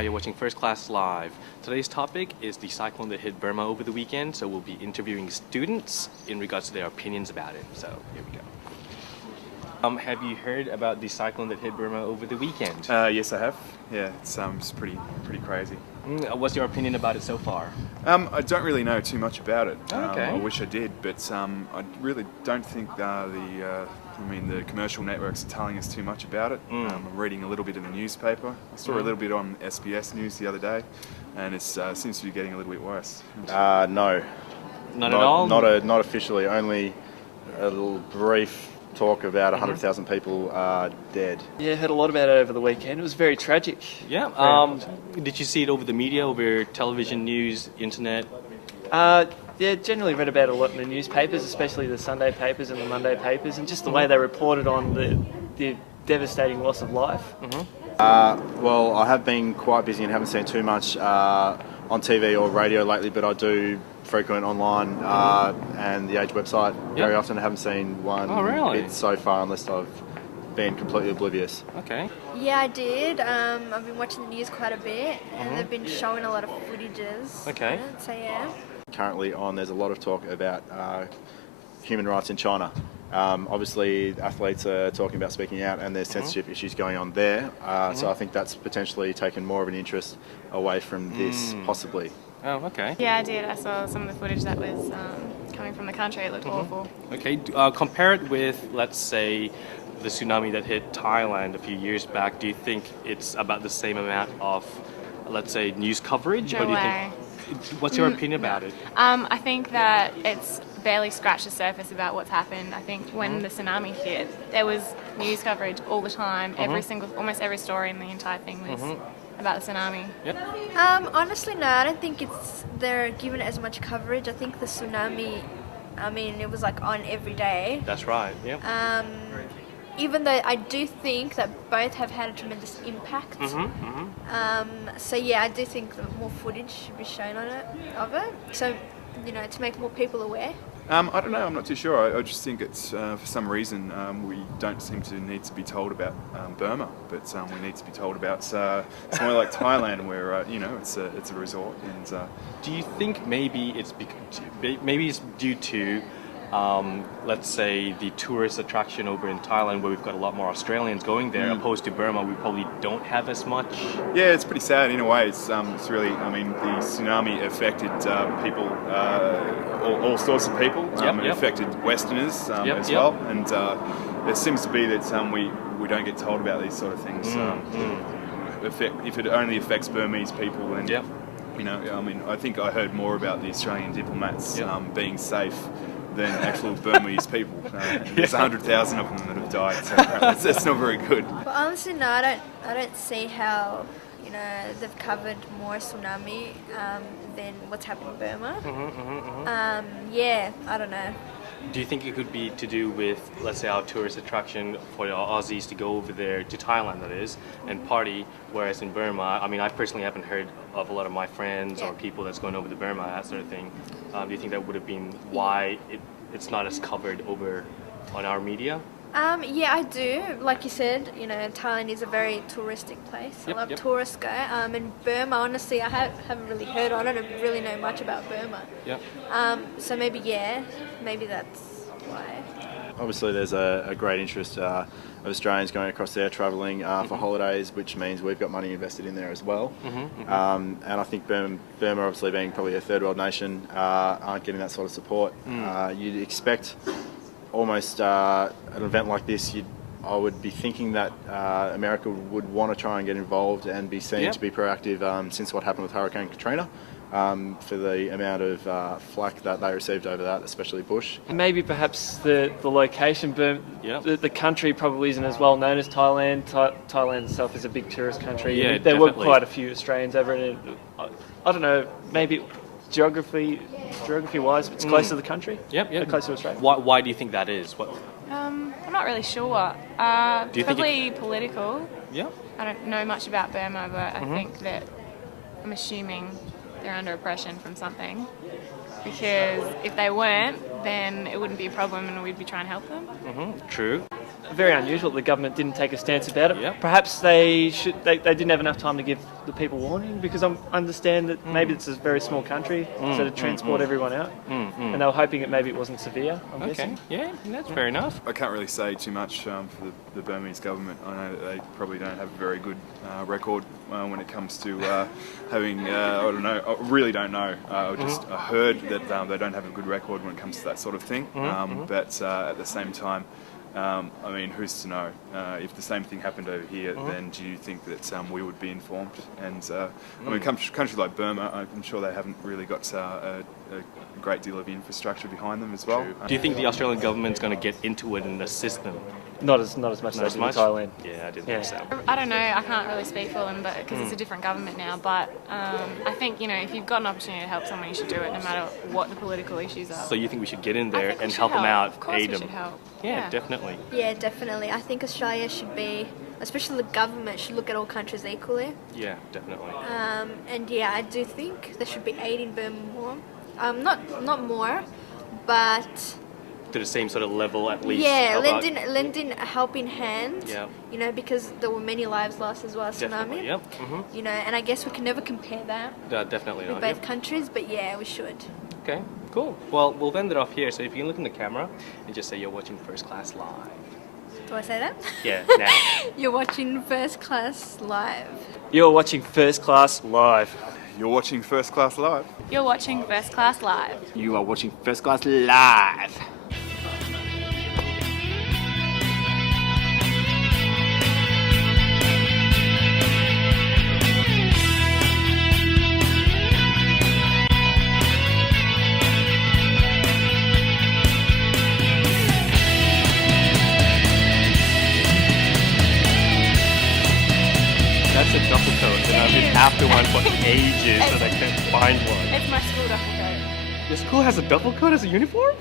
Hi, you're watching First Class Live. Today's topic is the cyclone that hit Burma over the weekend, so we'll be interviewing students in regards to their opinions about it. So here we go. Have you heard about the cyclone that hit Burma over the weekend? Yes, I have. Yeah, it's pretty crazy. What's your opinion about it so far? I don't really know too much about it. Okay. I wish I did, but I really don't think the commercial networks are telling us too much about it. I'm reading a little bit in the newspaper. I saw a little bit on SBS News the other day, and it seems to be getting a little bit worse. No. Not at all? Not officially. Only a little brief talk about 100,000 people are dead. Yeah, heard a lot about it over the weekend. It was very tragic. Yeah. Did you see it over the media, over television, news, internet? Yeah, generally read about it a lot in the newspapers, especially the Sunday papers and the Monday papers, and just the way they reported on the devastating loss of life. Well, I have been quite busy and haven't seen too much on TV or radio lately, but I do frequent online and the Age website very often. I haven't seen one bit so far unless I've been completely oblivious. Okay. Yeah, I did. I've been watching the news quite a bit, and they've been showing a lot of footages. Okay. So yeah. Currently there's a lot of talk about human rights in China. Obviously, athletes are talking about speaking out, and there's censorship issues going on there. So I think that's potentially taken more of an interest away from this, possibly. Oh, okay. Yeah, I did. I saw some of the footage that was coming from the country. It looked awful. Okay. Compare it with, let's say, the tsunami that hit Thailand a few years back. Do you think it's about the same amount of, let's say, news coverage? No or do you way. think, what's your opinion about it? I think that it's barely scratched the surface about what's happened. I think when the tsunami hit, there was news coverage all the time. Almost every story in the entire thing was about the tsunami. Yep. Honestly, no, I don't think they're given as much coverage. I think the tsunami, it was like on every day. That's right. Yep. Even though I do think that both have had a tremendous impact. So yeah, I do think that more footage should be shown of it. So, to make more people aware. I don't know. I'm not too sure. I just think it's for some reason we don't seem to need to be told about Burma, but we need to be told about somewhere like Thailand, where it's a resort. And do you think maybe it's due to let's say the tourist attraction over in Thailand, where we've got a lot more Australians going there, opposed to Burma, we probably don't have as much? Yeah, it's pretty sad in a way. It's really, the tsunami affected people, all sorts of people. It affected Westerners as well, and it seems to be that we don't get told about these sort of things. If it only affects Burmese people, then I think I heard more about the Australian diplomats being safe than actual Burmese people. There's 100,000 of them that have died, so that's not very good. But honestly, no, I don't see how they've covered more tsunami than what's happened in Burma. Yeah, I don't know. Do you think it could be to do with, let's say, our tourist attraction for our Aussies to go over there, to Thailand that is, and party, whereas in Burma, I personally haven't heard of a lot of my friends or people that's going over to Burma, that sort of thing. Do you think that would have been why it's not as covered over on our media? Yeah, I do. Like you said, Thailand is a very touristic place. A lot of tourists go. And Burma, honestly, I haven't really heard on it. I don't really know much about Burma. So maybe that's why. Obviously, there's a great interest of Australians going across there travelling for holidays, which means we've got money invested in there as well. And I think Burma, obviously being probably a third world nation, aren't getting that sort of support. You'd expect almost an event like this, I would be thinking that America would want to try and get involved and be seen to be proactive since what happened with Hurricane Katrina, for the amount of flack that they received over that, especially Bush. Maybe perhaps the location, the country probably isn't as well known as Thailand. Thailand itself is a big tourist country. Yeah, there were quite a few Australians over it. I don't know, maybe geography-wise, it's close to the country. Close to Australia. Why do you think that is? I'm not really sure. Do you probably political. Yeah. I don't know much about Burma, but I think that I'm assuming they're under oppression from something. Because if they weren't, then it wouldn't be a problem and we'd be trying to help them. True. very unusual that the government didn't take a stance about it. Yep. Perhaps they didn't have enough time to give the people warning, because I understand that maybe it's a very small country, so to transport everyone out, and they were hoping maybe it wasn't severe. I'm guessing. Yeah, that's fair enough. I can't really say too much for the Burmese government. I know that they probably don't have a very good record when it comes to having, I don't know, I really don't know. I just heard that they don't have a good record when it comes to that sort of thing. But at the same time, I mean, who's to know? If the same thing happened over here, then do you think that we would be informed? And I mean, countries like Burma, I'm sure they haven't really got a great deal of infrastructure behind them as well. Do you think the Australian government's going to get into it and assist them? Not as much as they did in Thailand. Yeah, I didn't think so. I don't know. I can't really speak for them, but because it's a different government now. But I think if you've got an opportunity to help someone, you should do it, no matter what the political issues are. So you think we should get in there and help them out, of course aid we them? should help. Yeah, definitely. Yeah, definitely. I think Australia should be, especially the government, should look at all countries equally. Yeah, definitely. And yeah, I do think there should be aid in Burma more. Not more, but To the same sort of level at least. yeah, How about- lending a helping hand. Yeah. Because there were many lives lost as well, Definitely, tsunami. yep. And I guess we can never compare that Definitely with not. both Yep. countries, but yeah, we should. Okay, cool. Well, we'll end it off here. So if you can look in the camera and just say you're watching First Class Live. Do I say that? Yeah, now. You're watching First Class Live. You're watching First Class Live. You're watching First Class Live. You're watching First Class Live. You are watching First Class Live. That's a duffel coat, and I've been after one for ages, and I can't find one. It's my school duffel coat. Your school has a duffel coat as a uniform?